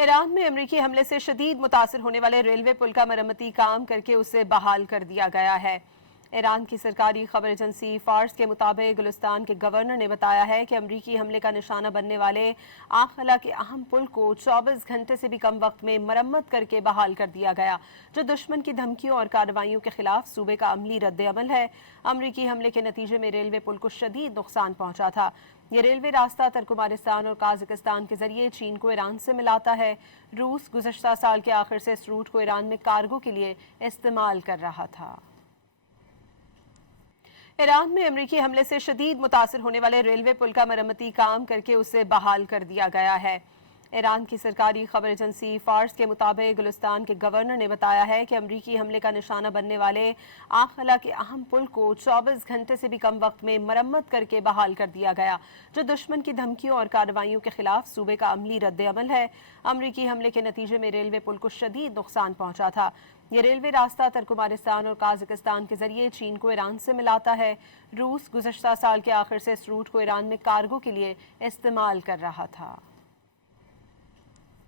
Iran में अमरीकी हमले से शदीद मुतासर होने वाले रेलवे पुल का मरम्मती काम करके उसे बहाल कर दिया गया है। ईरान की सरकारी खबर एजेंसी फार्स के मुताबिक गुलिस्तान के गवर्नर ने बताया है कि अमरीकी हमले का निशाना बनने वाले आखला के अहम पुल को 24 घंटे से भी कम वक्त में मरम्मत करके बहाल कर दिया गया, जो दुश्मन की धमकियों और कार्रवाइयों के खिलाफ सूबे का अमली रद्द अमल है। अमरीकी हमले के नतीजे में रेलवे पुल को शदीद नुकसान पहुंचा था। ये रेलवे रास्ता तुर्कमानिस्तान और काज़ाकिस्तान के जरिए चीन को ईरान से मिलाता है। रूस गुज़श्ता साल के आखिर से इस रूट को ईरान में कार्गो के लिए इस्तेमाल कर रहा था। ईरान में अमरीकी हमले से शदीद मुतासर होने वाले रेलवे पुल का मरम्मती काम करके उसे बहाल कर दिया गया है। ईरान की सरकारी खबर एजेंसी फार्स के मुताबिक गुलिस्तान के गवर्नर ने बताया है कि अमरीकी हमले का निशाना बनने वाले आखला के अहम पुल को 24 घंटे से भी कम वक्त में मरम्मत करके बहाल कर दिया गया, जो दुश्मन की धमकियों और कार्रवाइयों के खिलाफ सूबे का अमली रद्द अमल है। अमरीकी हमले के नतीजे में रेलवे पुल को शदीद नुकसान पहुंचा था। ये रेलवे रास्ता तुर्कमानिस्तान और काज़ाकिस्तान के जरिए चीन को ईरान से मिलाता है। रूस गुज़श्ता साल के आखिर से इस रूट को ईरान में कार्गो के लिए इस्तेमाल कर रहा था।